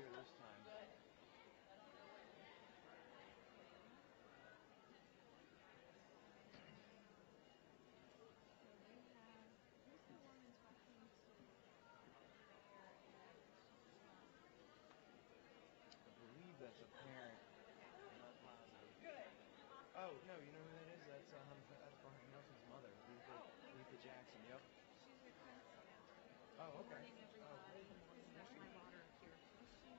clear this time. So they have, who's the woman talking to there, and she's not. I believe that's a parent. I'm not positive. Good. Oh no, you know who that is? That's Brian Nelson's mother, Letha Jackson. Yep. She's with us now. Oh, Good okay. morning, Oh, everybody. good morning. Is Nice to my meet you. daughter here? Is she?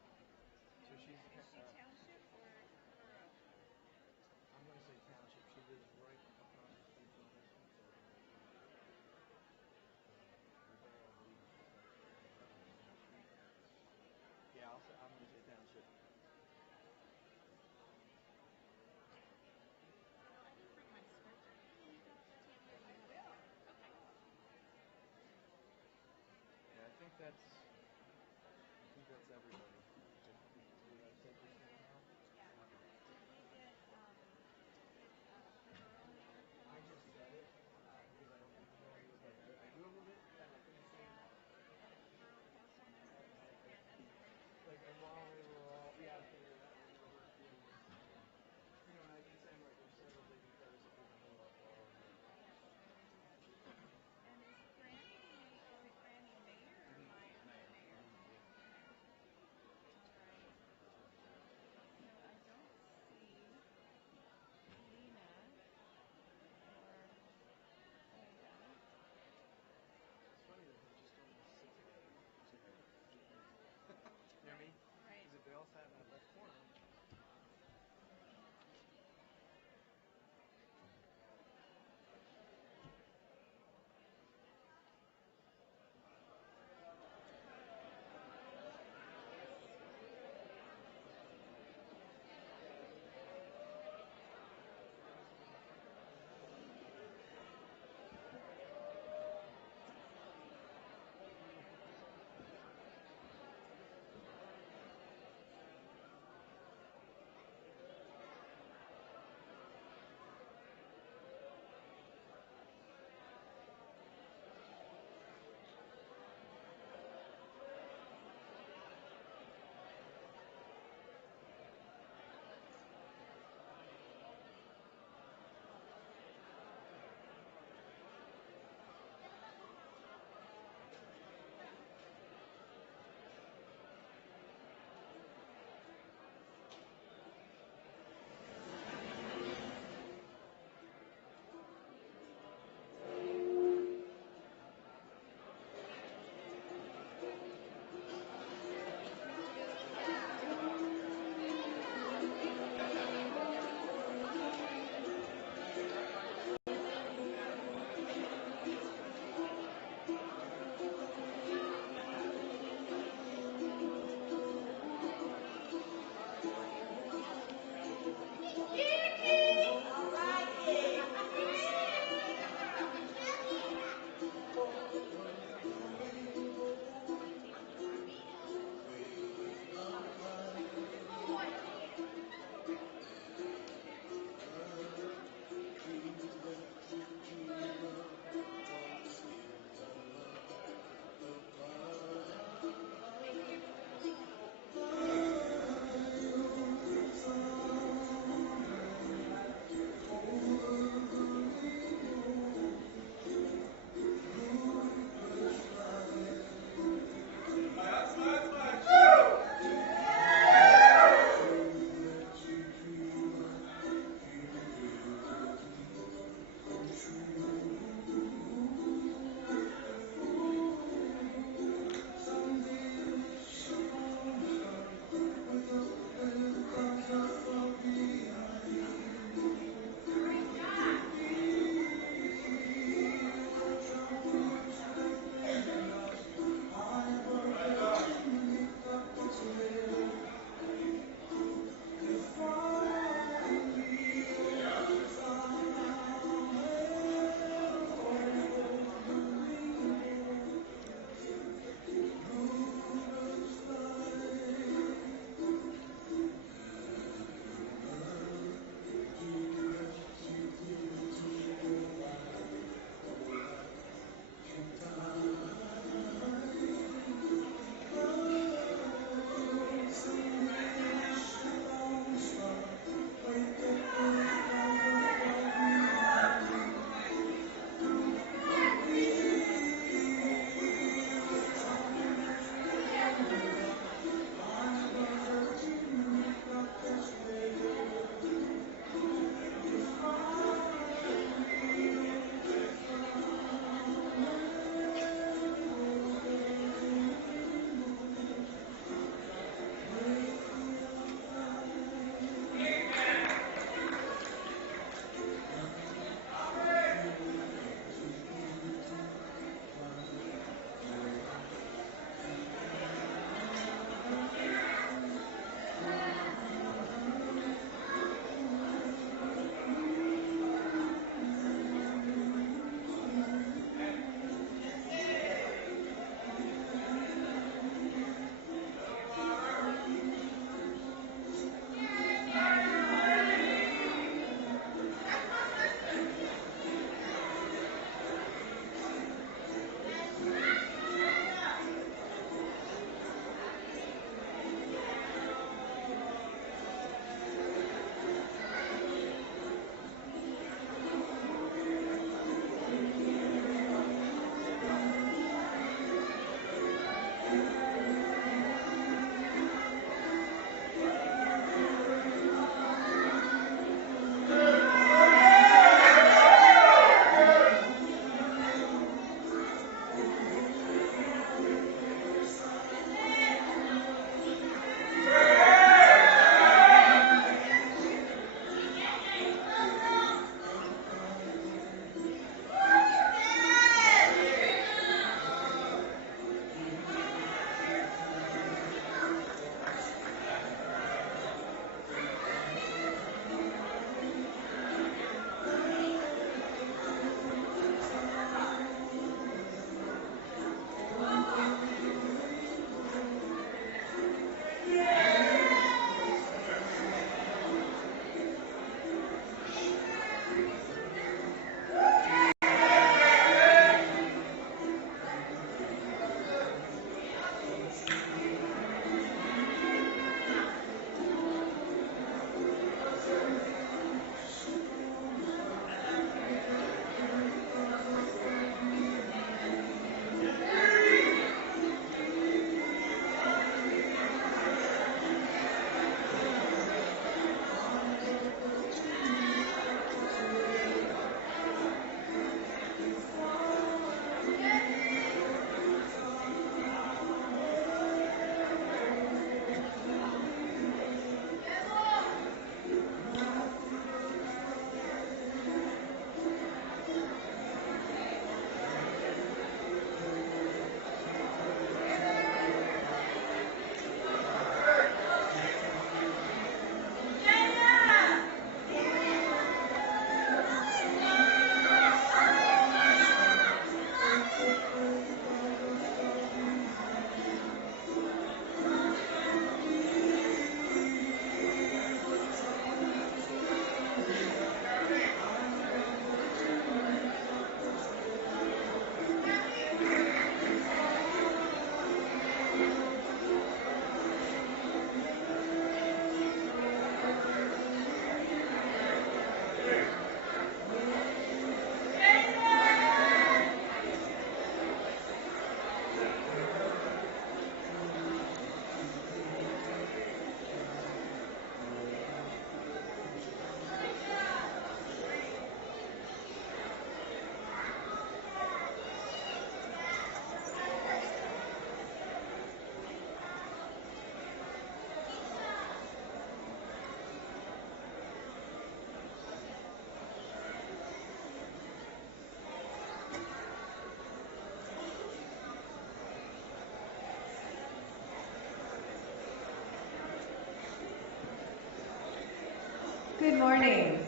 Good morning.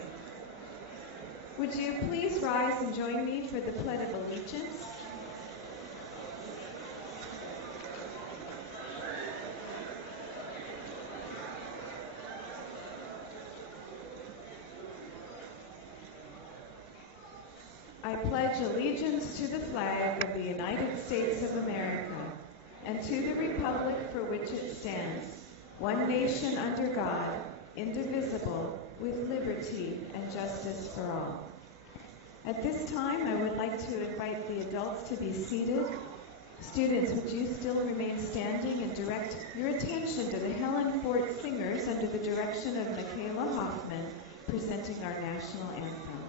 Would you please rise and join me for the Pledge of Allegiance? I pledge allegiance to the flag of the United States of America and to the republic for which it stands, one nation under God, indivisible, with liberty and justice for all. At this time, I would like to invite the adults to be seated. Students, would you still remain standing and direct your attention to the Helen Fort Singers under the direction of Michaela Hoffman, presenting our national anthem.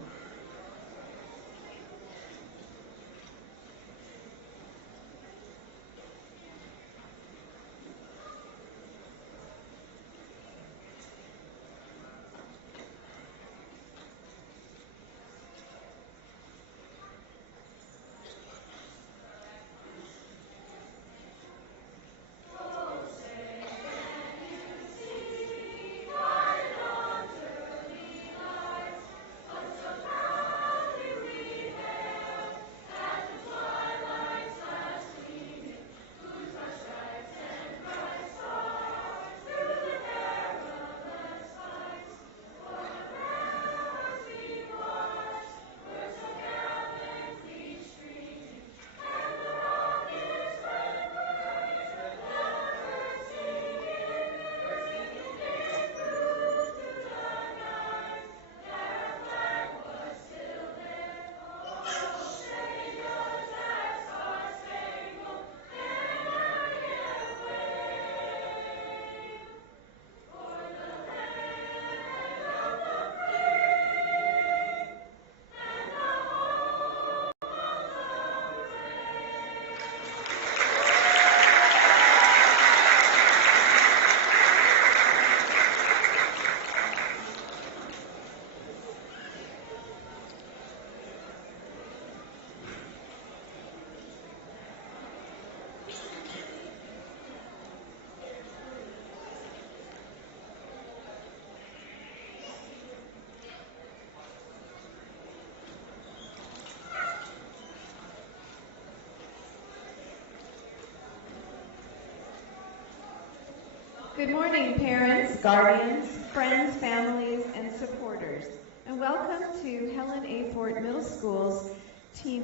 Good morning, parents, guardians, friends, families, and supporters, and welcome to Helen A. Fort Middle School's Team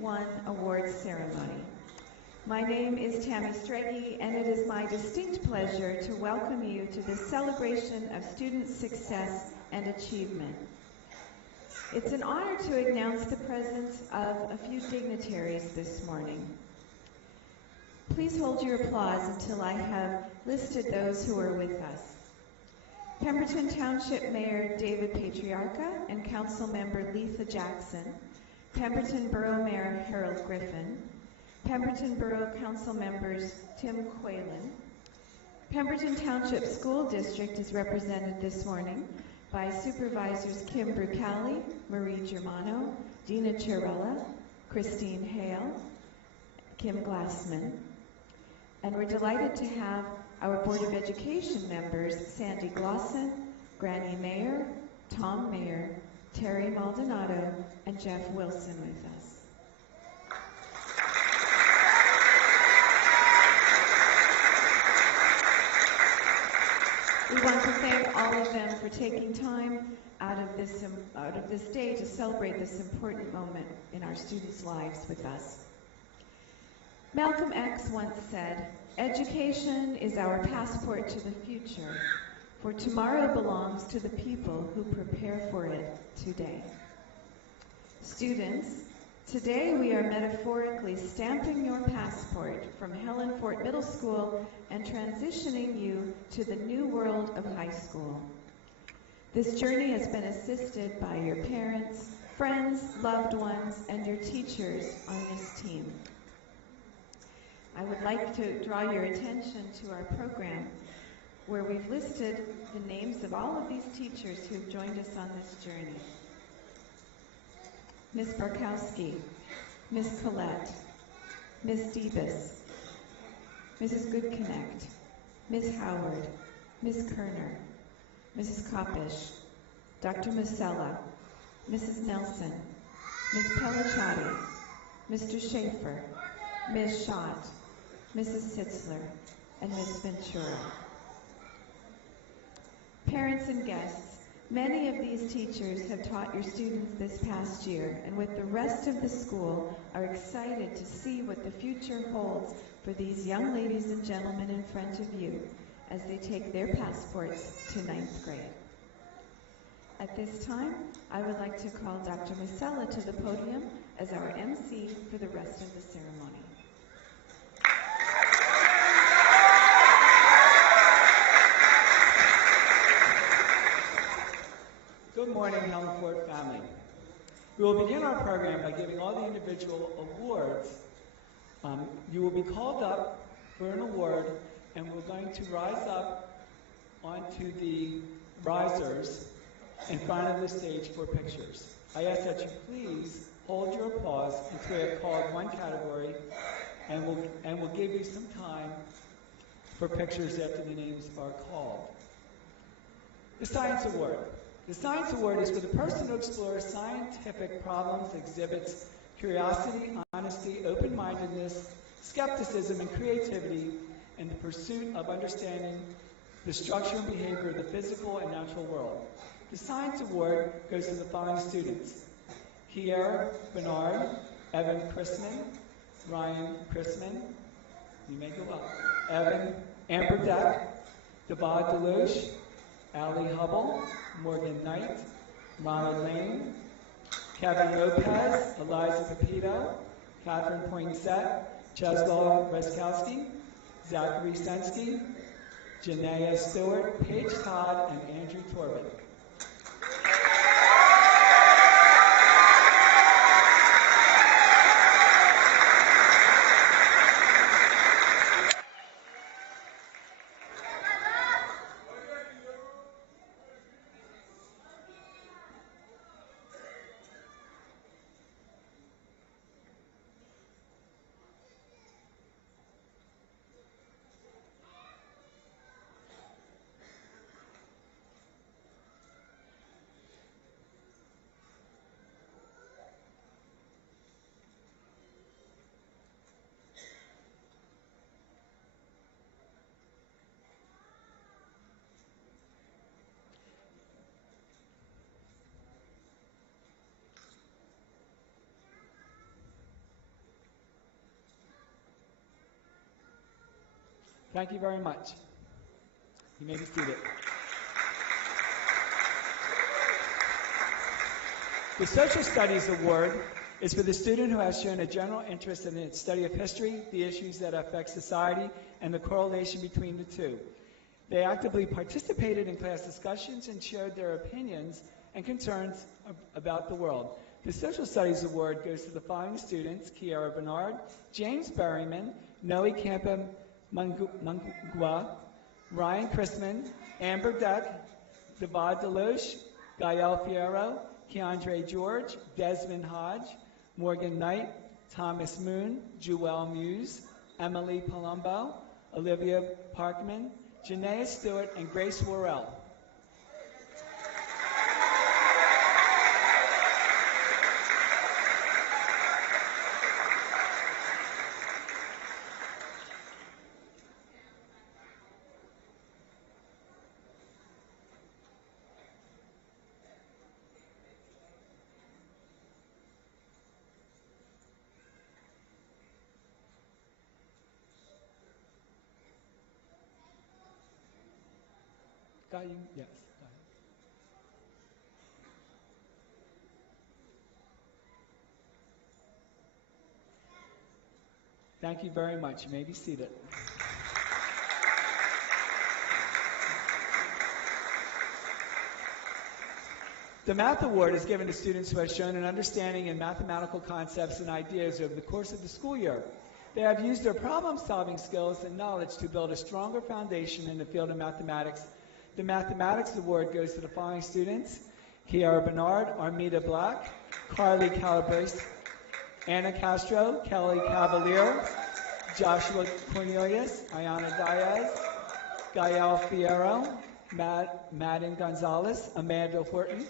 8-1 Awards Ceremony. My name is Tammy Streggy, and it is my distinct pleasure to welcome you to this celebration of student success and achievement. It's an honor to announce the presence of a few dignitaries this morning. Please hold your applause until I have listed those who are with us. Pemberton Township Mayor David Patriarca and Council Member Letha Jackson, Pemberton Borough Mayor Harold Griffin, Pemberton Borough Council Members Tim Quaylen. Pemberton Township School District is represented this morning by Supervisors Kim Brucali, Marie Germano, Dina Cirella, Christine Hale, Kim Glassman. And we're delighted to have our Board of Education members, Sandy Glosson, Granny Mayer, Tom Mayer, Terry Maldonado, and Jeff Wilson with us. We want to thank all of them for taking time out of this day to celebrate this important moment in our students' lives with us. Malcolm X once said, "Education is our passport to the future, for tomorrow belongs to the people who prepare for it today." Students, today we are metaphorically stamping your passport from Helen Fort Middle School and transitioning you to the new world of high school. This journey has been assisted by your parents, friends, loved ones, and your teachers on this team. I would like to draw your attention to our program where we've listed the names of all of these teachers who have joined us on this journey. Ms. Barkowski, Ms. Collette, Ms. Debus, Mrs. Goodconnect, Ms. Howard, Ms. Kerner, Mrs. Kopish, Dr. Masella, Mrs. Nelson, Ms. Pellicciati, Mr. Schaefer, Ms. Schott, Mrs. Sitzler, and Ms. Ventura. Parents and guests, many of these teachers have taught your students this past year, and with the rest of the school are excited to see what the future holds for these young ladies and gentlemen in front of you as they take their passports to 9th grade. At this time, I would like to call Dr. Masella to the podium as our MC for the rest of the ceremony. Good morning, Helen Ford family. We will begin our program by giving all the individual awards. You will be called up for an award, and we're going to rise up onto the risers in front of the stage for pictures. I ask that you please hold your applause until we have called one category, and we'll give you some time for pictures after the names are called. The Science Award. The Science Award is for the person who explores scientific problems, exhibits curiosity, honesty, open-mindedness, skepticism, and creativity in the pursuit of understanding the structure and behavior of the physical and natural world. The Science Award goes to the following students: Kiera Bernard, Evan Chrisman, Ryan Chrisman, you may go up, Evan Amber Deck, Devod Deloche, Allie Hubble, Morgan Knight, Ronald Lane, Kevin Lopez, Eliza Capito, Catherine Poinsett, Cheslaw Reskowski, Zachary Sensky, Janaea Stewart, Paige Todd, and Andrew Torben. Thank you very much. You may be seated. The Social Studies Award is for the student who has shown a general interest in the study of history, the issues that affect society, and the correlation between the two. They actively participated in class discussions and shared their opinions and concerns about the world. The Social Studies Award goes to the following students: Kiera Bernard, James Berryman, Noe Campa Mangua, Ryan Chrisman, Amber Deck, Devod Deloche, Gael Fierro, Keandre George, Desmond Hodge, Morgan Knight, Thomas Moon, Jewel Muse, Emily Palumbo, Olivia Parkman, Janaea Stewart, and Grace Worrell. Got you? Yes. Go ahead. Thank you very much. You may be seated. The Math Award is given to students who have shown an understanding in mathematical concepts and ideas over the course of the school year. They have used their problem-solving skills and knowledge to build a stronger foundation in the field of mathematics. The Mathematics Award goes to the following students: Kiara Bernard, Armida Black, Carly Calabrese, Anna Castro, Kelly Cavalier, Joshua Cornelius, Ayana Diaz, Gael Fierro, Madden Gonzalez, Amanda Horton,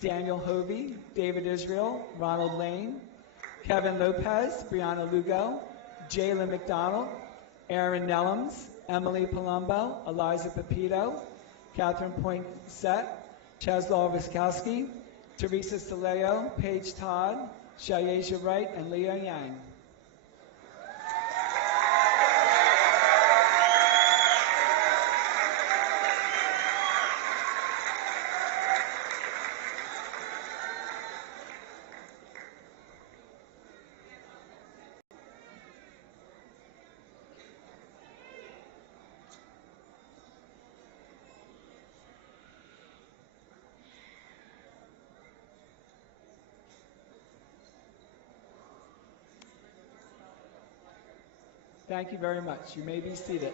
Daniel Hovey, David Israel, Ronald Lane, Kevin Lopez, Brianna Lugo, Jayla McDonald, Aaron Nellums, Emily Palumbo, Eliza Pepito, Catherine Poinsett, Cheslaw Wiskowski, Teresa Saleo, Paige Todd, Shayeja Wright, and Leo Yang. Thank you very much. You may be seated.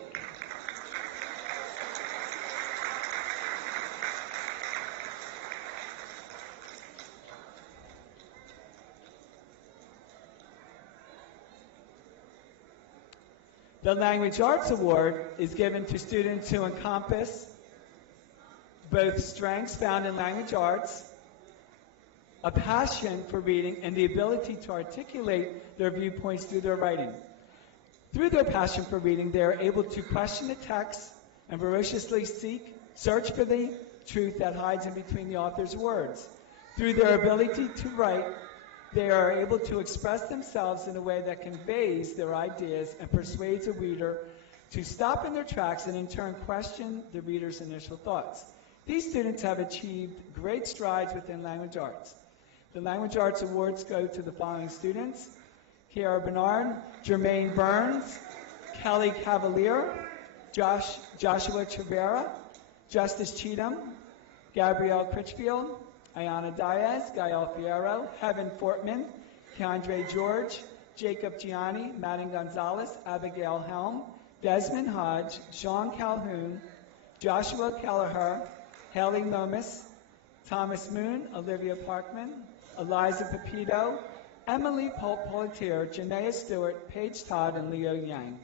The Language Arts Award is given to students who encompass both strengths found in language arts, a passion for reading, and the ability to articulate their viewpoints through their writing. Through their passion for reading, they are able to question the text and ferociously search for the truth that hides in between the author's words. Through their ability to write, they are able to express themselves in a way that conveys their ideas and persuades a reader to stop in their tracks and in turn question the reader's initial thoughts. These students have achieved great strides within language arts. The Language Arts Awards go to the following students: Kiara Bernard, Jermaine Burns, Kelly Cavalier, Joshua Trevera, Justice Cheatham, Gabrielle Critchfield, Ayana Diaz, Gael Fierro, Heaven Fortman, Keandre George, Jacob Gianni, Madden Gonzalez, Abigail Helm, Desmond Hodge, Sean Calhoun, Joshua Kelleher, Haley Lomas, Thomas Moon, Olivia Parkman, Eliza Pepito, Emily Pollitier, Janaea Stewart, Paige Todd, and Leo Yang.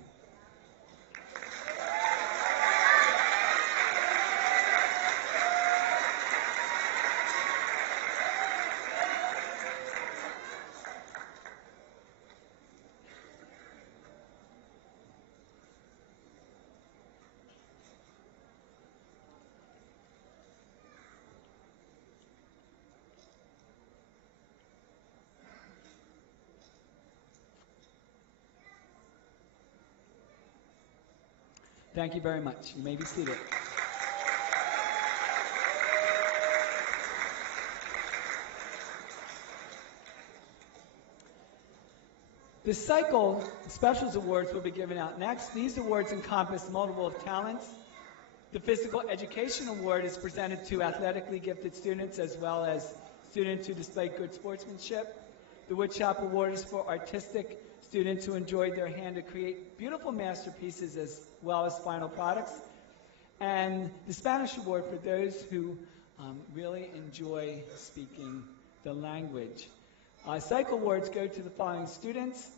Thank you very much. You may be seated. The Cycle Specials Awards will be given out next. These awards encompass multiple talents. The Physical Education Award is presented to athletically gifted students as well as students who display good sportsmanship. The Woodshop Award is for artistic students who enjoyed their hand to create beautiful masterpieces as well as final products. And the Spanish Award for those who really enjoy speaking the language. Cycle awards go to the following students.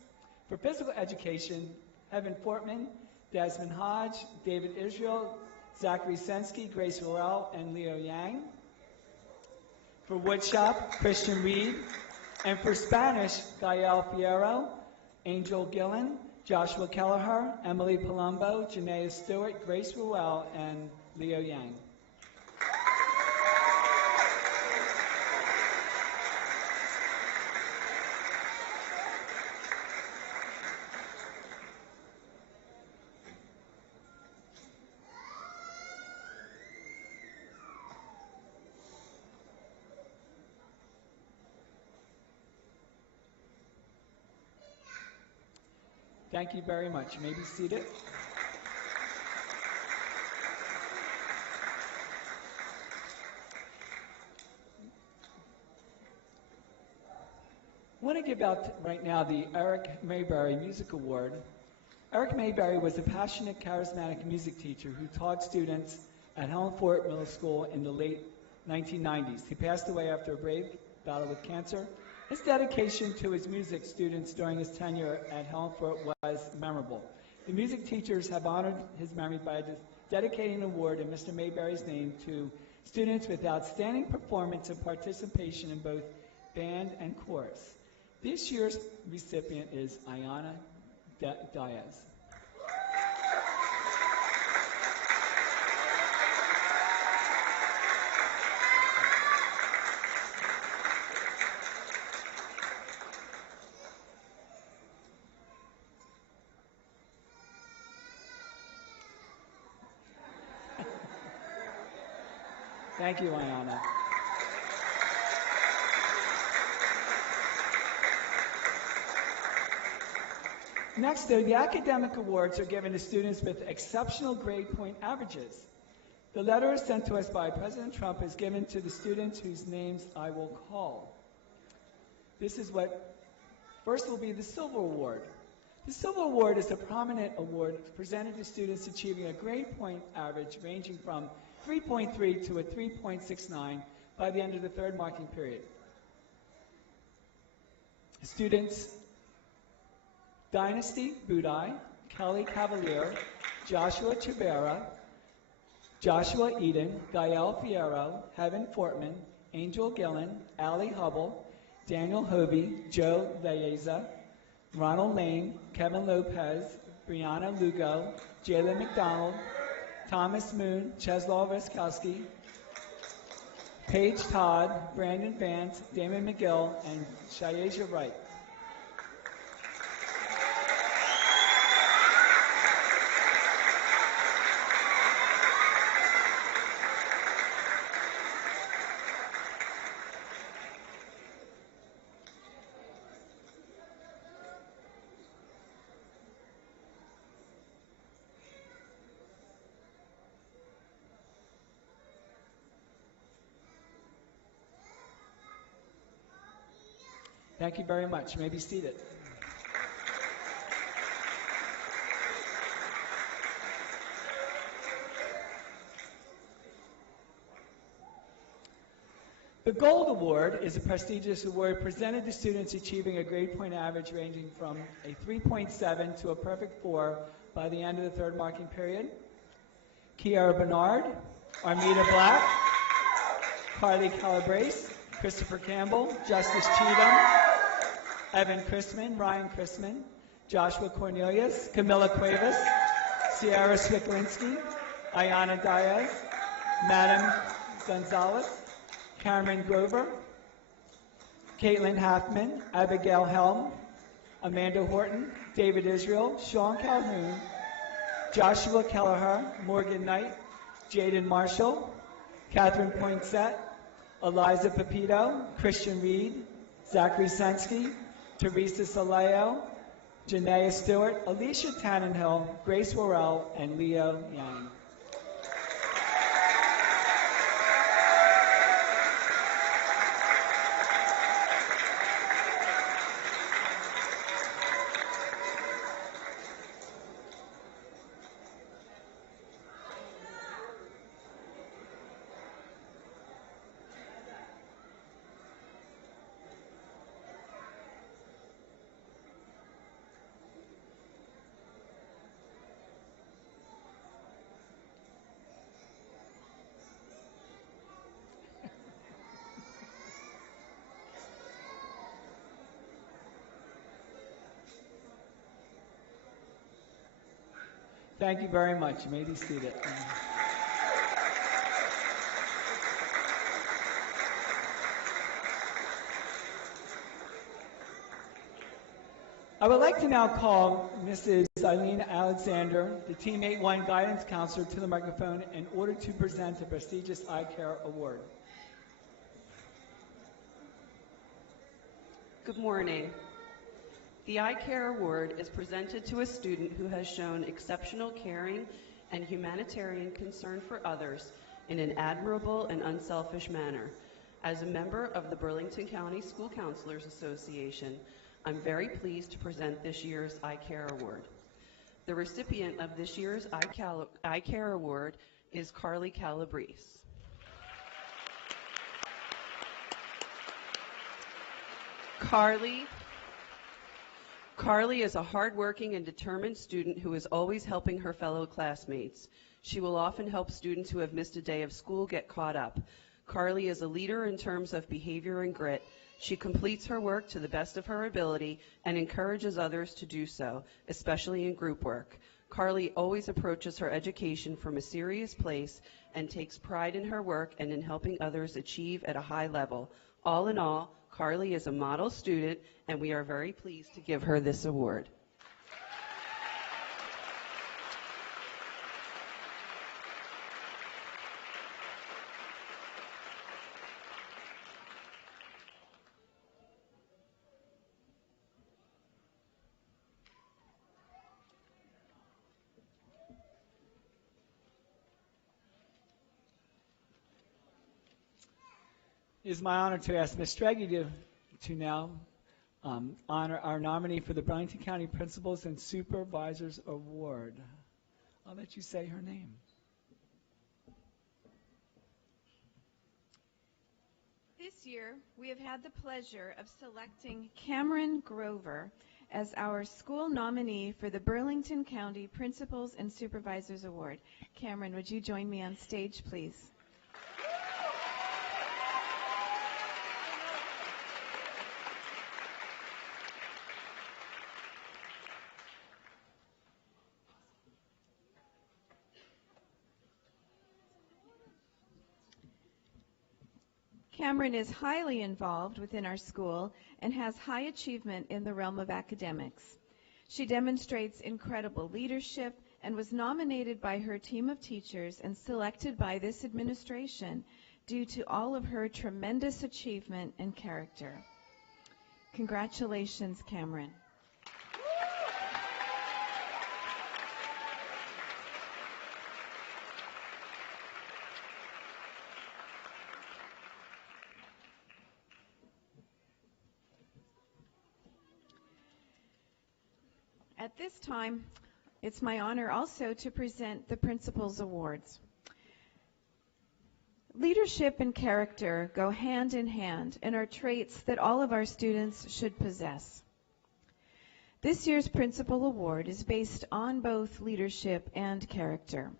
For physical education, Evan Fortman, Desmond Hodge, David Israel, Zachary Sensky, Grace Roel, and Leo Yang. For woodshop, Christian Reed. And for Spanish, Gael Fierro, Angel Gillen, Joshua Kelleher, Emily Palumbo, Janaea Stewart, Grace Roel, and Leo Yang. Thank you very much. You may be seated. I want to give out right now the Eric Mayberry Music Award. Eric Mayberry was a passionate, charismatic music teacher who taught students at Helen Fort Middle School in the late 1990s. He passed away after a brave battle with cancer. His dedication to his music students during his tenure at Helen Fort was memorable. The music teachers have honored his memory by dedicating an award in Mr. Mayberry's name to students with outstanding performance and participation in both band and chorus. This year's recipient is Ayana Diaz. Thank you, Ayana. Next, the academic awards are given to students with exceptional grade point averages. The letter is sent to us by President Trump is given to the students whose names I will call. This is what first will be the Silver Award. The Silver Award is a prominent award presented to students achieving a grade point average ranging from 3.3 to a 3.69 by the end of the third marking period. Students Dynasty Budai, Kelly Cavalier, Joshua Chibera, Joshua Eden, Gael Fierro, Heaven Fortman, Angel Gillen, Allie Hubble, Daniel Hovey, Joe Laeza, Ronald Lane, Kevin Lopez, Brianna Lugo, Jalen McDonald, Thomas Moon, Cheslaw Veskowski, Paige Todd, Brandon Vance, Damon McGill, and Shayeja Wright. Thank you very much. You may be seated. The Gold Award is a prestigious award presented to students achieving a grade point average ranging from a 3.7 to a perfect 4 by the end of the third marking period. Kiara Bernard, Armida Black, Carly Calabrese, Christopher Campbell, Justice Cheatham, Evan Chrisman, Ryan Chrisman, Joshua Cornelius, Camilla Cuevas, Sierra Sviklinski, Ayana Diaz, Madam Gonzalez, Cameron Grover, Caitlin Halfman, Abigail Helm, Amanda Horton, David Israel, Sean Calhoun, Joshua Kelleher, Morgan Knight, Jaden Marshall, Catherine Poinsett, Eliza Pepito, Christian Reed, Zachary Sensky, Teresa Saleo, Janaea Stewart, Alicia Tannenhill, Grace Worrell, and Leo Yang. Thank you very much. You may be seated. I would like to now call Mrs. Eileen Alexander, the Team 8-1 Guidance Counselor, to the microphone in order to present the prestigious iCare Award. Good morning. The iCare Award is presented to a student who has shown exceptional caring and humanitarian concern for others in an admirable and unselfish manner. As a member of the Burlington County School Counselors Association, I'm very pleased to present this year's iCare Award. The recipient of this year's iCare Award is Carly Calabrese. Carly is a hardworking and determined student who is always helping her fellow classmates. She will often help students who have missed a day of school get caught up. Carly is a leader in terms of behavior and grit. She completes her work to the best of her ability and encourages others to do so, especially in group work. Carly always approaches her education from a serious place and takes pride in her work and in helping others achieve at a high level. All in all, Carly is a model student, and we are very pleased to give her this award. It is my honor to ask Ms. Strege to now honor our nominee for the Burlington County Principals and Supervisors Award. I'll let you say her name. This year, we have had the pleasure of selecting Cameron Grover as our school nominee for the Burlington County Principals and Supervisors Award. Cameron, would you join me on stage, please? Cameron is highly involved within our school and has high achievement in the realm of academics. She demonstrates incredible leadership and was nominated by her team of teachers and selected by this administration due to all of her tremendous achievement and character. Congratulations, Cameron. At this time, it's my honor also to present the Principals Awards. Leadership and character go hand in hand and are traits that all of our students should possess. This year's Principal Award is based on both leadership and character.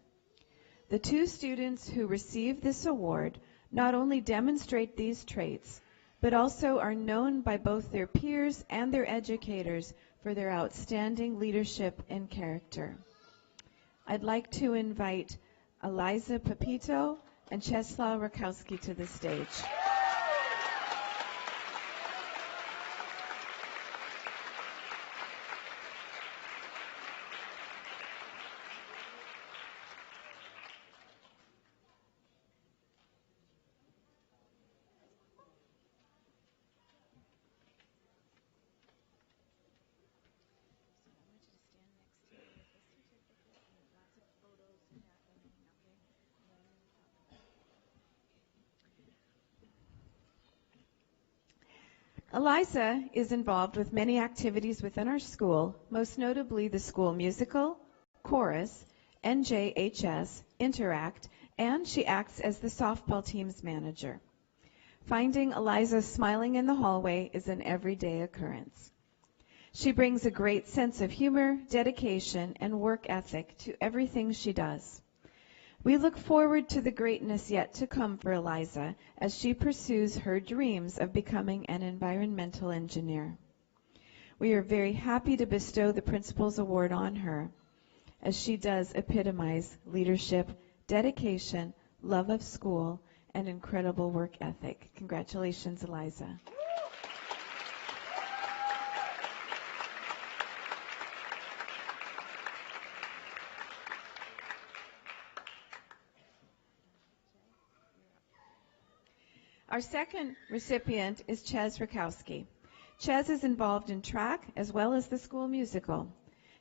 The two students who receive this award not only demonstrate these traits, but also are known by both their peers and their educators for their outstanding leadership and character. I'd like to invite Eliza Pepito and Czeslaw Rakowski to the stage. Eliza is involved with many activities within our school, most notably the school musical, chorus, NJHS, Interact, and she acts as the softball team's manager. Finding Eliza smiling in the hallway is an everyday occurrence. She brings a great sense of humor, dedication, and work ethic to everything she does. We look forward to the greatness yet to come for Eliza as she pursues her dreams of becoming an environmental engineer. We are very happy to bestow the Principal's Award on her, as she does epitomize leadership, dedication, love of school, and incredible work ethic. Congratulations, Eliza. Our second recipient is Chez Rakowski. Chez is involved in track as well as the school musical.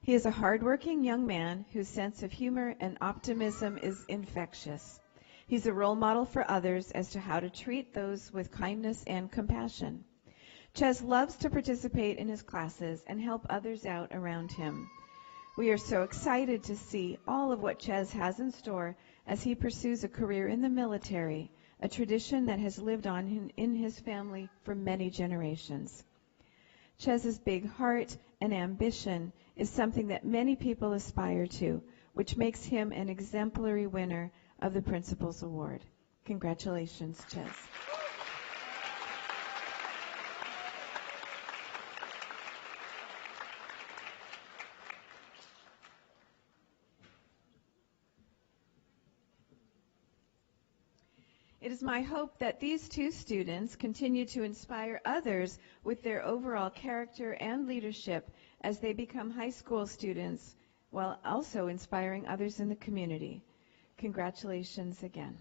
He is a hardworking young man whose sense of humor and optimism is infectious. He's a role model for others as to how to treat those with kindness and compassion. Chez loves to participate in his classes and help others out around him. We are so excited to see all of what Chez has in store as he pursues a career in the military, a tradition that has lived on in his family for many generations. Chez's big heart and ambition is something that many people aspire to, which makes him an exemplary winner of the Principal's Award. Congratulations, Chez. It is my hope that these two students continue to inspire others with their overall character and leadership as they become high school students, while also inspiring others in the community. Congratulations again.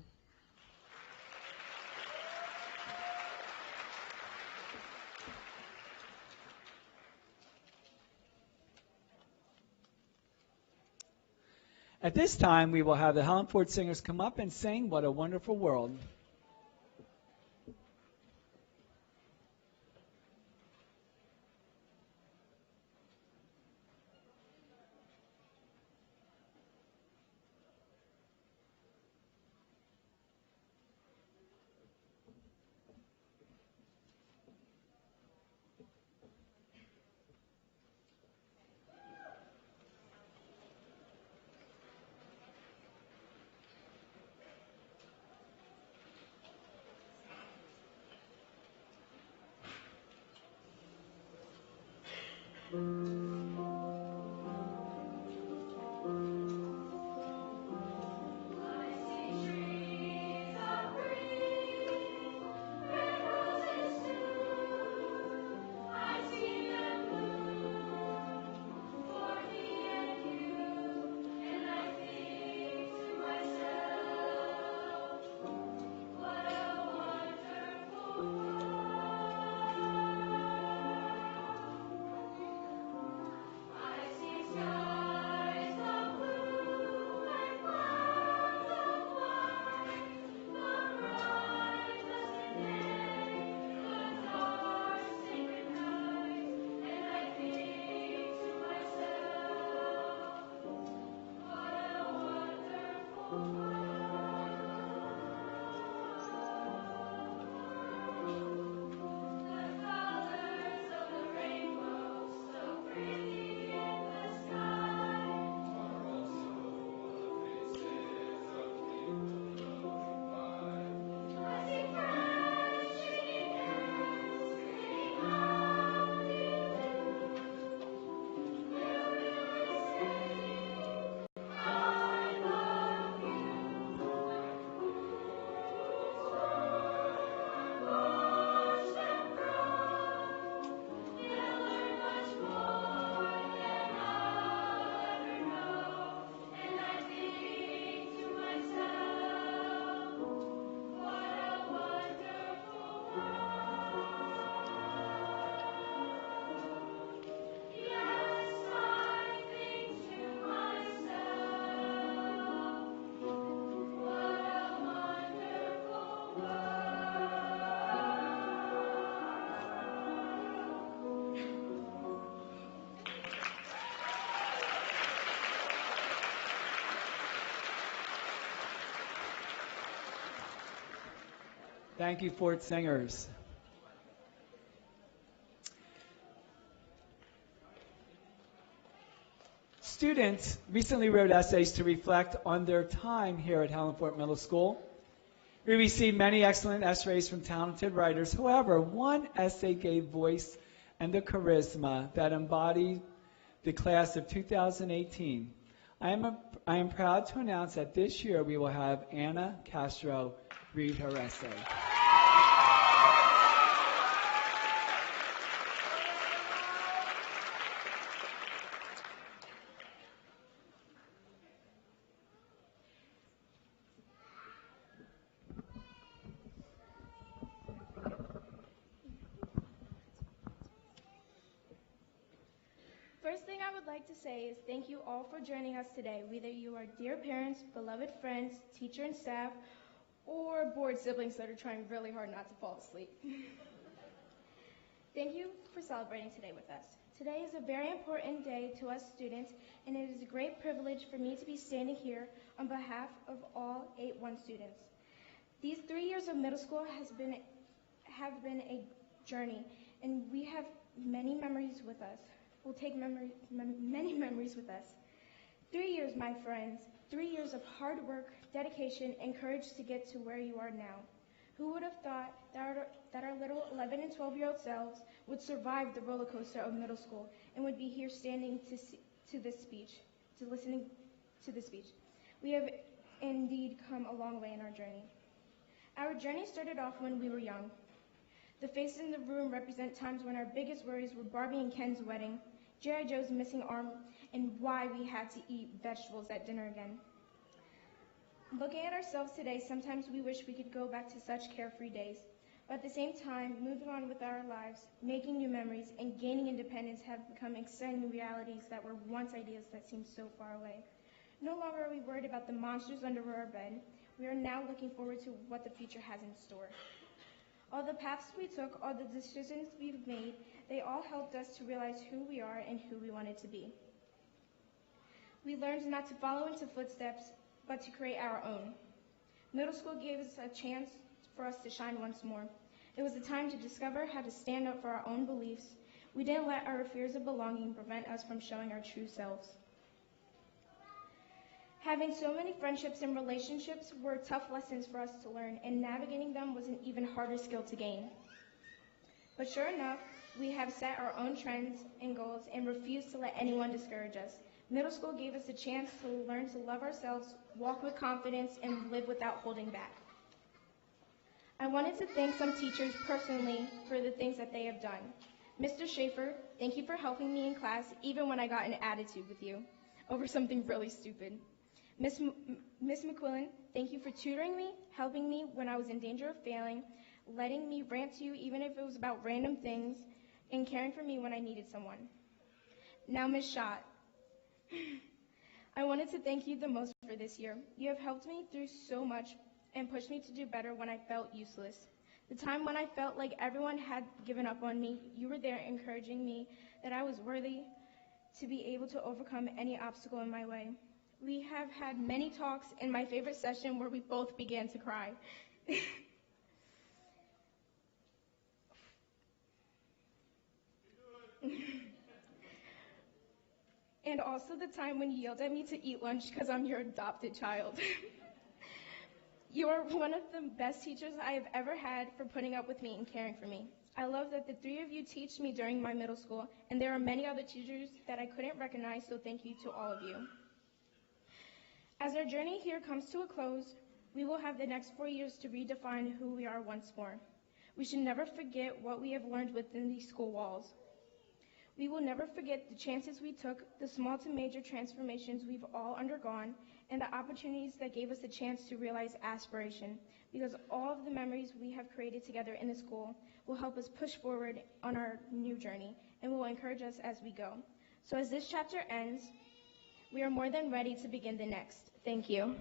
At this time, we will have the Helen Ford Singers come up and sing What a Wonderful World. Thank you, Ford Singers. Students recently wrote essays to reflect on their time here at Helen Ford Middle School. We received many excellent essays from talented writers. However, one essay gave voice and the charisma that embodied the class of 2018. I am proud to announce that this year we will have Anna Castro read her essay. First thing I would like to say is thank you all for joining us today, whether you are dear parents, beloved friends, teacher and staff, or bored siblings that are trying really hard not to fall asleep. Thank you for celebrating today with us. Today is a very important day to us students, and it is a great privilege for me to be standing here on behalf of all 8-1 students. These 3 years of middle school have been a journey, and we have many memories with us. Many memories with us. 3 years, my friends. 3 years of hard work, dedication, and courage to get to where you are now. Who would have thought that our little 11 and 12-year-old selves would survive the roller coaster of middle school and would be here standing to this speech, to listening to this speech. We have indeed come a long way in our journey. Our journey started off when we were young. The faces in the room represent times when our biggest worries were Barbie and Ken's wedding, G.I. Joe's missing arm, and why we had to eat vegetables at dinner again. Looking at ourselves today, sometimes we wish we could go back to such carefree days. But at the same time, moving on with our lives, making new memories, and gaining independence have become exciting realities that were once ideas that seemed so far away. No longer are we worried about the monsters under our bed. We are now looking forward to what the future has in store. All the paths we took, all the decisions we've made, they all helped us to realize who we are and who we wanted to be. We learned not to follow into footsteps, but to create our own. Middle school gave us a chance for us to shine once more. It was a time to discover how to stand up for our own beliefs. We didn't let our fears of belonging prevent us from showing our true selves. Having so many friendships and relationships were tough lessons for us to learn, and navigating them was an even harder skill to gain. But sure enough, we have set our own trends and goals and refuse to let anyone discourage us. Middle school gave us a chance to learn to love ourselves, walk with confidence, and live without holding back. I wanted to thank some teachers personally for the things that they have done. Mr. Schaefer, thank you for helping me in class even when I got an attitude with you over something really stupid. Miss McQuillan, thank you for tutoring me, helping me when I was in danger of failing, letting me rant to you even if it was about random things, and caring for me when I needed someone. Now, Ms. Schott, I wanted to thank you the most for this year. You have helped me through so much and pushed me to do better when I felt useless. The time when I felt like everyone had given up on me, you were there encouraging me that I was worthy to be able to overcome any obstacle in my way. We have had many talks in my favorite session where we both began to cry. And also the time when you yelled at me to eat lunch because I'm your adopted child. You are one of the best teachers I have ever had for putting up with me and caring for me. I love that the three of you teach me during my middle school, and there are many other teachers that I couldn't recognize, so thank you to all of you. As our journey here comes to a close, we will have the next 4 years to redefine who we are once more. We should never forget what we have learned within these school walls. We will never forget the chances we took, the small to major transformations we've all undergone, and the opportunities that gave us a chance to realize aspiration, because all of the memories we have created together in the school will help us push forward on our new journey and will encourage us as we go. So as this chapter ends, we are more than ready to begin the next. Thank you.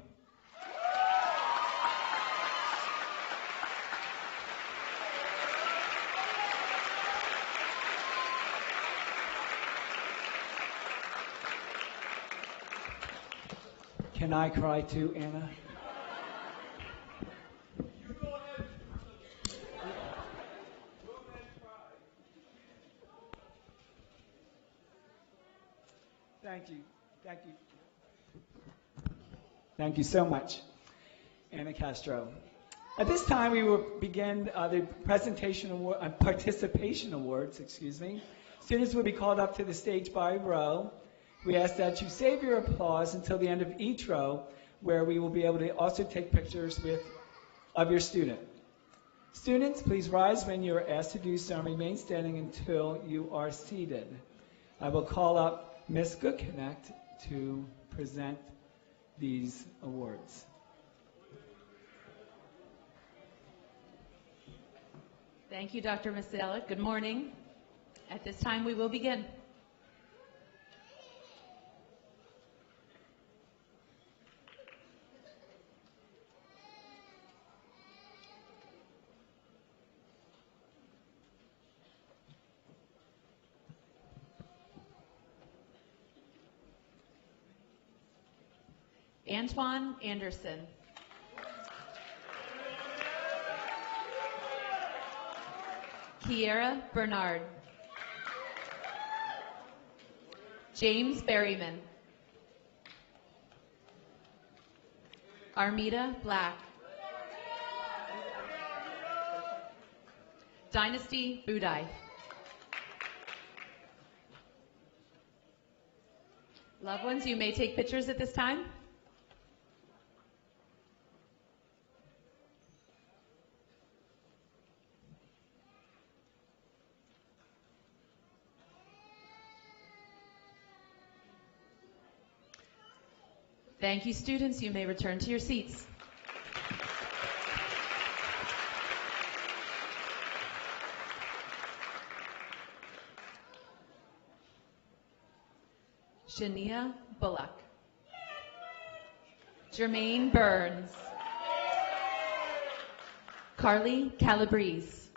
Can I cry too, Anna? Thank you. Thank you. Thank you so much, Anna Castro. At this time, we will begin the participation awards. Students will be called up to the stage by row. We ask that you save your applause until the end of each row, where we will be able to also take pictures of your student. Students, please rise when you are asked to do so and remain standing until you are seated. I will call up Ms. Goodconnect to present these awards. Thank you, Dr. Masella. Good morning. At this time, we will begin. Antoine Anderson. Kiera Bernard. James Berryman. Armida Black. Dynasty Budai. Loved ones, you may take pictures at this time. Thank you, students. You may return to your seats. Shania Bullock. Jermaine Burns. Carly Calabrese.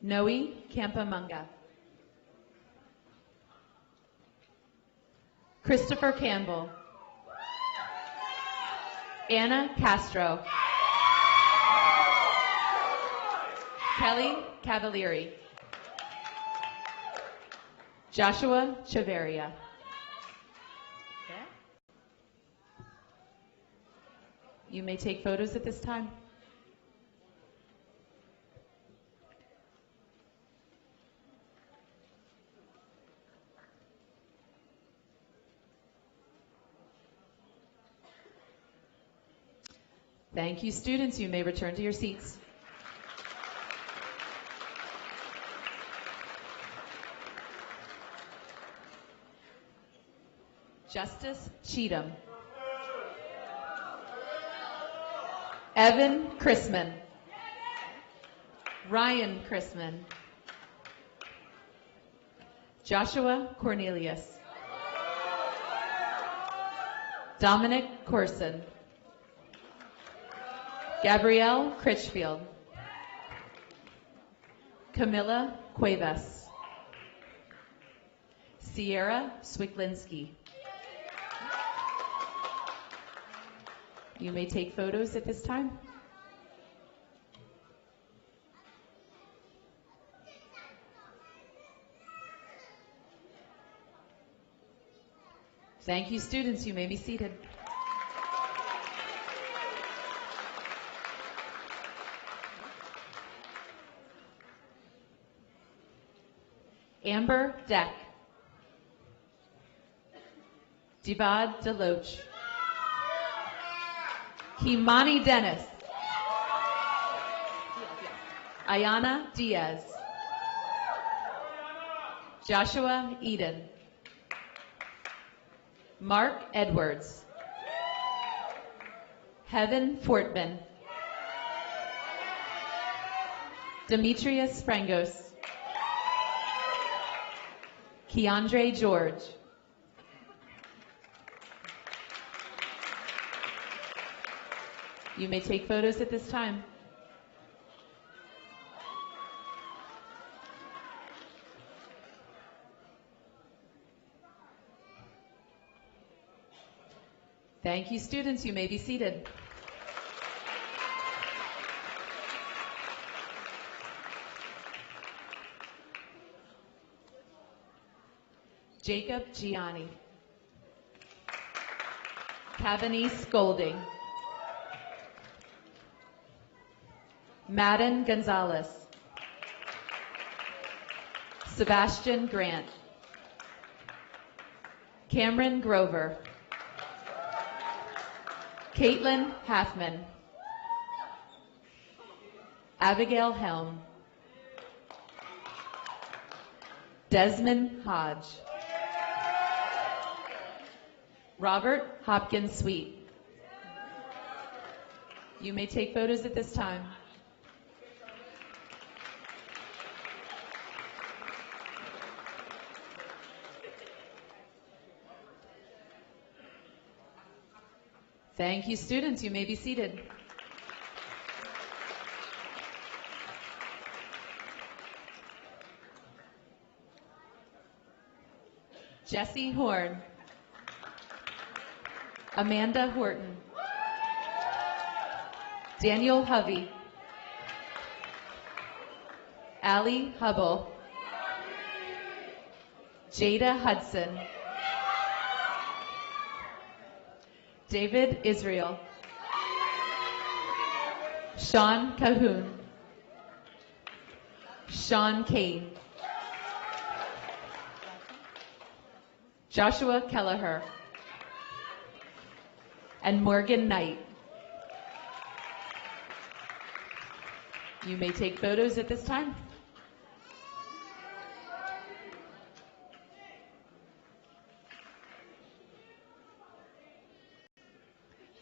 Noe Campamunga. Christopher Campbell. Anna Castro. Kelly Cavalieri. Joshua Chaveria. You may take photos at this time. Thank you, students. You may return to your seats. Justice Cheatham. Evan Chrisman. Ryan Chrisman. Joshua Cornelius. Dominic Corson. Gabrielle Critchfield. Camilla Cuevas. Sierra Swiklinski. You may take photos at this time. Thank you, students. You may be seated. Amber Deck. Divad Deloach. Kimani Dennis. Ayana Diaz. Joshua Eden. Mark Edwards. Heaven Fortman. Demetrius Frangos. Keandre George. You may take photos at this time. Thank you, students. You may be seated. Jacob Gianni. Cavanice Golding. Madden Gonzalez. Sebastian Grant. Cameron Grover. Caitlin Halfman. Abigail Helm. Desmond Hodge. Robert Hopkins Sweet. You may take photos at this time. Thank you, students. You may be seated. Jesse Horn. Amanda Horton. Daniel Hovey. Allie Hubble. Jada Hudson, David Israel, Sean Cahoon, Sean Kane, Joshua Kelleher, and Morgan Knight. You may take photos at this time.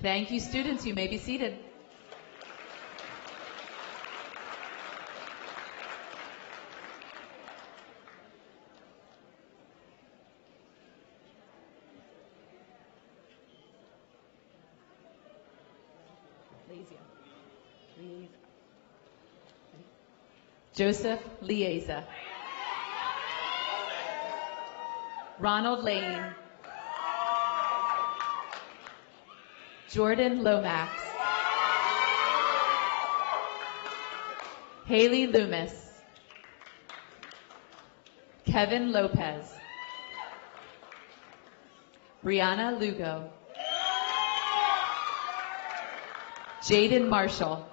Thank you, students. You may be seated. Joseph Lieza, Ronald Lane, Jordan Lomax, Haley Loomis, Kevin Lopez, Brianna Lugo, Jaden Marshall,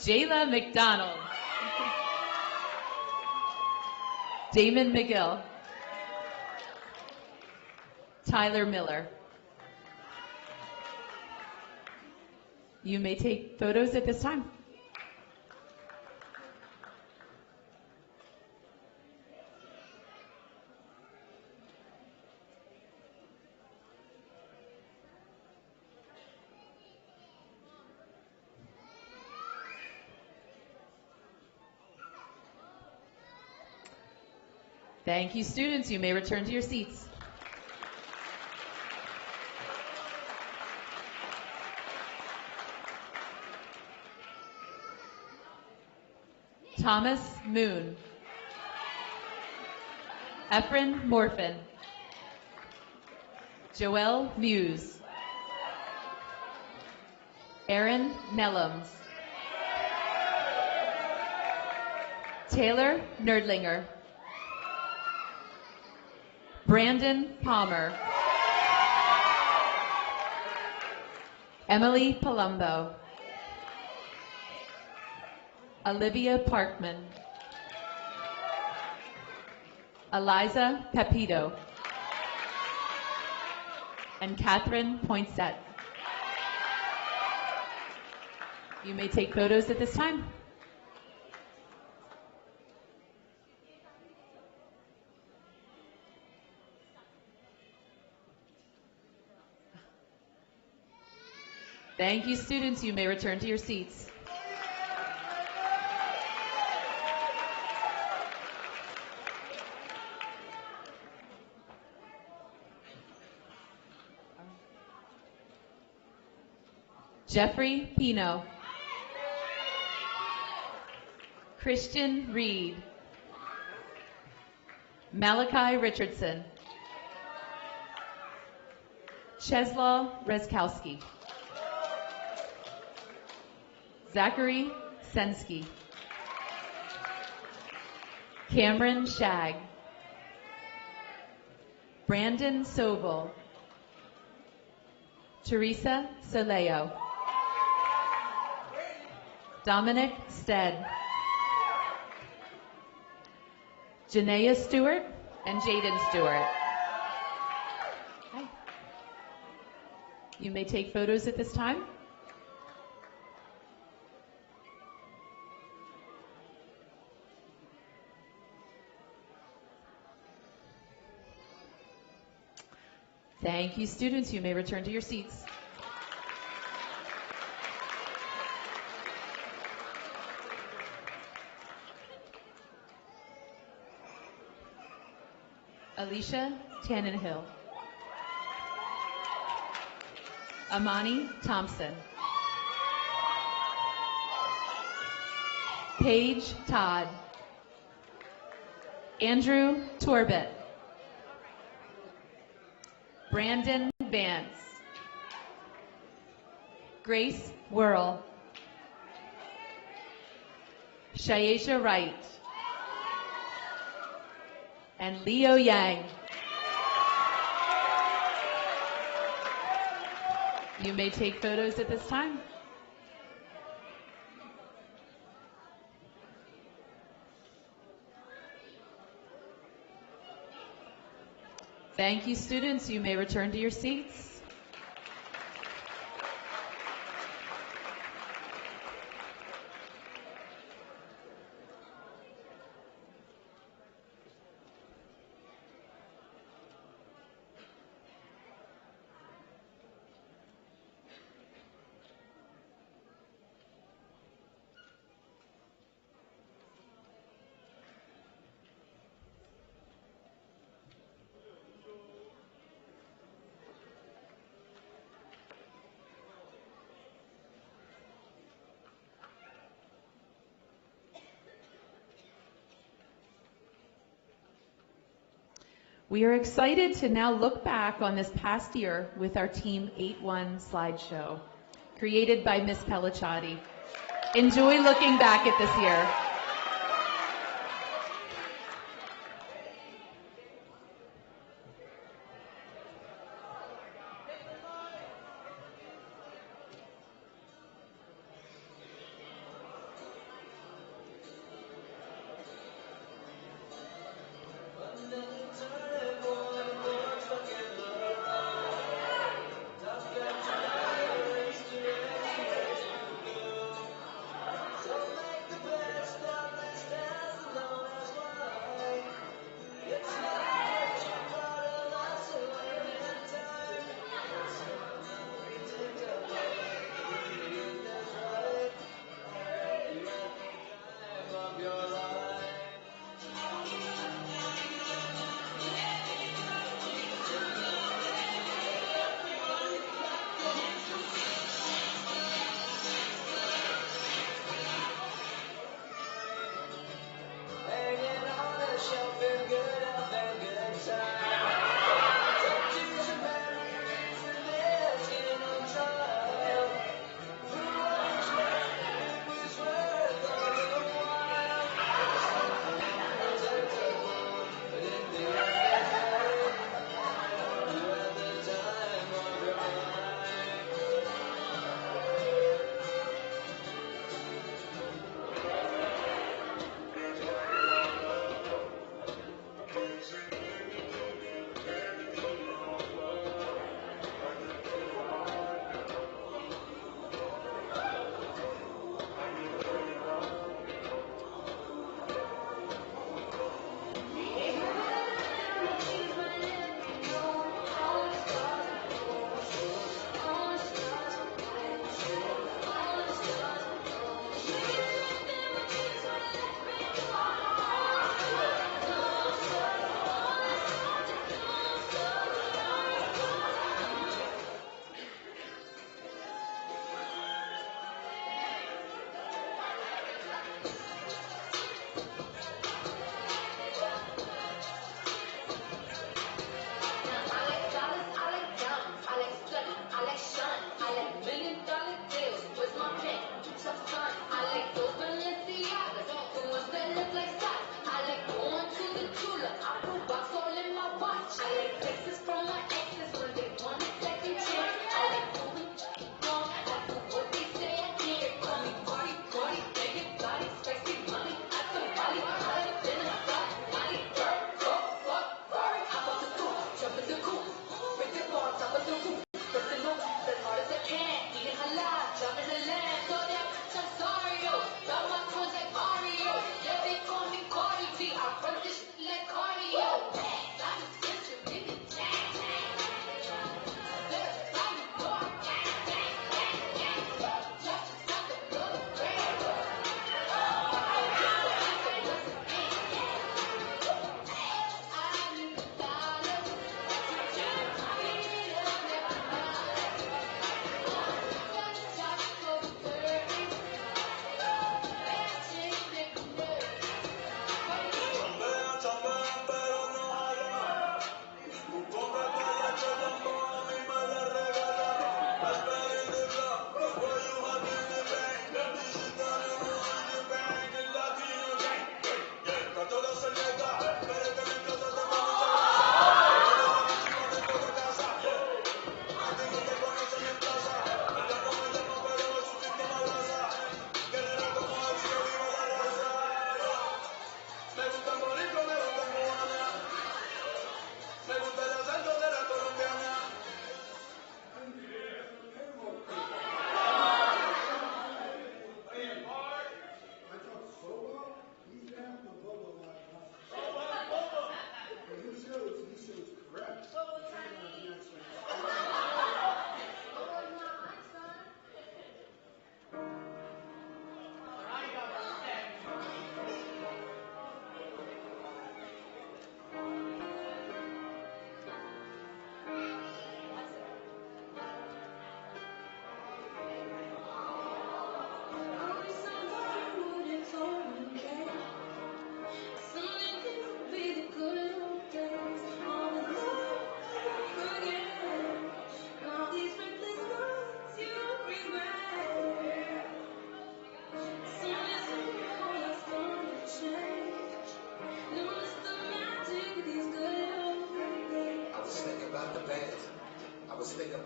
Jayla McDonald, Damon McGill, Tyler Miller. You may take photos at this time. Thank you, students. You may return to your seats. Thomas Moon, Efren Morfin, Joelle Muse, Aaron Nellums, Taylor Nerdlinger, Brandon Palmer, Emily Palumbo, Olivia Parkman, Eliza Pepito, and Catherine Poinsett. You may take photos at this time. Thank you, students. You may return to your seats. Jeffrey Pino, Christian Reed, Malachi Richardson, Cheslaw Rezkowski, Zachary Sensky, Cameron Shagg, Brandon Sobel, Teresa Soleo, Dominic Stead, Janaea Stewart, and Jaden Stewart. Hi. You may take photos at this time. Thank you, students. You may return to your seats. Alicia Tannenhill, Amani Thompson, Paige Todd, Andrew Torbett, Brandon Vance, Grace Whirl, Shaisha Wright, and Leo Yang. You may take photos at this time. Thank you, students. You may return to your seats. We are excited to now look back on this past year with our Team 8-1 slideshow, created by Ms. Pellicciati. Enjoy looking back at this year.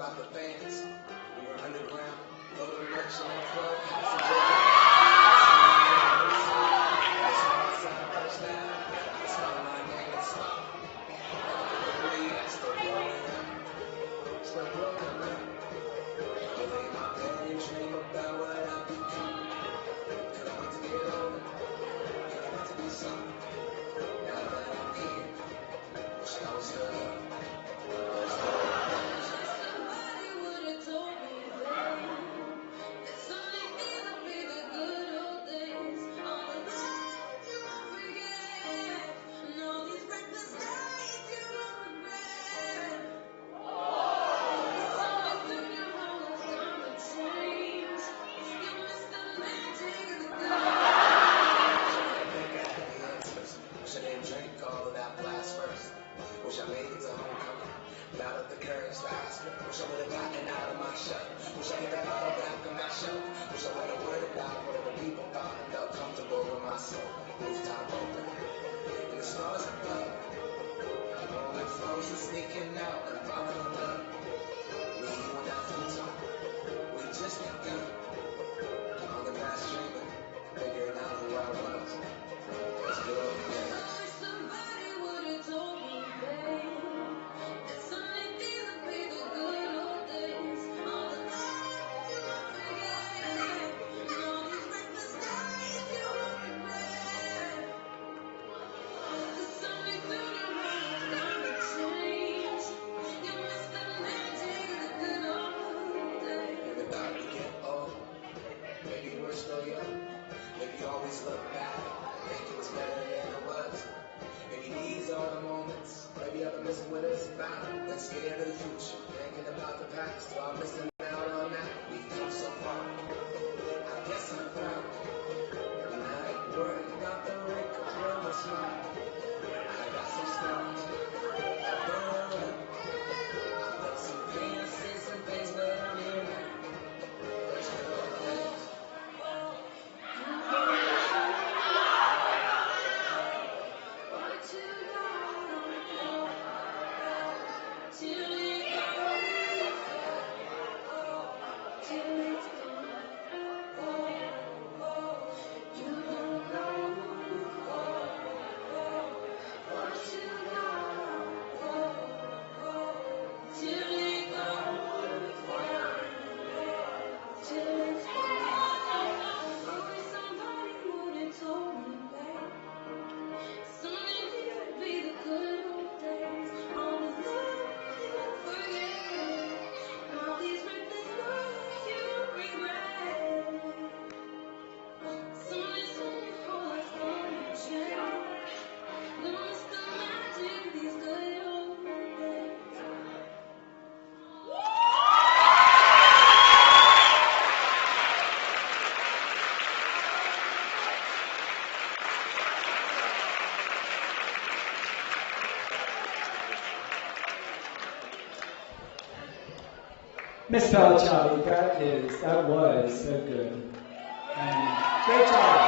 about the fans. We were underground, go to lunch in the club, have some still broken up. It ain't my pain, dream about what I've become. Could've went to get older, could've went to be something. Now that I'm here, wish I was still up. Somebody would've told me, babe, that someday these will be the good old days. All the times you won't forget, and all these reckless nights you won't regret. Something through your heart has gonna change. You miss the magic of the Wish I didn't drink all of that blast first. Wish I made it to homecoming. Battled the courage fast. Wish I would've gotten out of my shell. Wish I could have bottle back on my shelf. Wish I would've worried about what the people thought and felt comfortable with my soul. Rooftop open. And the stars above. Rolling flows and sneaking out and falling in love. We were not future. We just begun. On the grass dreaming. Figuring out who I was. Let's do it again. somebody would've told me, babe, that someday these will be the good old days. All the times you won't forget, and all these reckless nights you won't regret. 'Cause something through your heart has gonna change. You miss the magic of the good old days. And about to get old. Maybe we're still young. Maybe always look back. Think it was better than it was. Maybe these are the moments. Maybe I've been missing what it's about. Been scared of the future. Thinking about the past. While missing out on that. We've come so far. I guess I'm proud. And I ain't worried about the wrinkles on my smile. I got some scars. I burned up. I felt some pain. I said some things, but I'm here now. There's no place. What you got till it goes, till it's gone. You don't know what you got till it goes, till it's gone. I wish somebody would've told me, babe. Someday these would be the good old days. All the love you won't forget, and all these reckless nights you won't regret. Someday through your heart's gonna change. You miss the magic of these good old days. Miss Pellicciati, that was so good. Great job.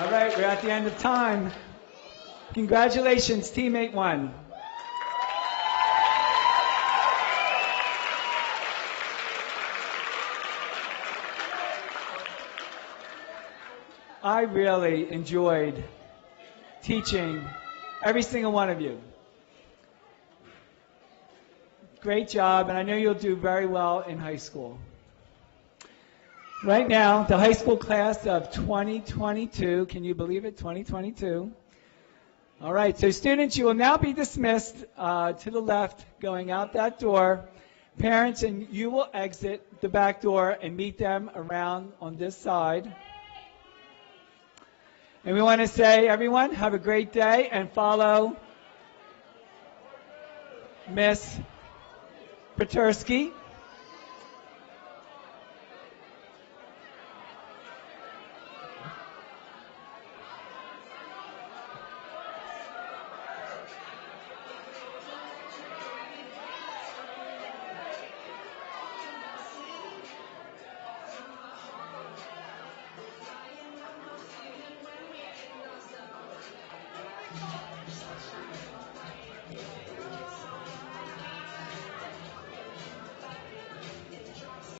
All right, we're at the end of time. Congratulations, teammate 1. I really enjoyed teaching every single one of you. Great job, and I know you'll do very well in high school. Right now, the high school class of 2022, can you believe it, 2022? All right, so students, you will now be dismissed to the left, going out that door. Parents, and you will exit the back door and meet them around on this side. And we want to say, everyone, have a great day and follow Miss Petersky.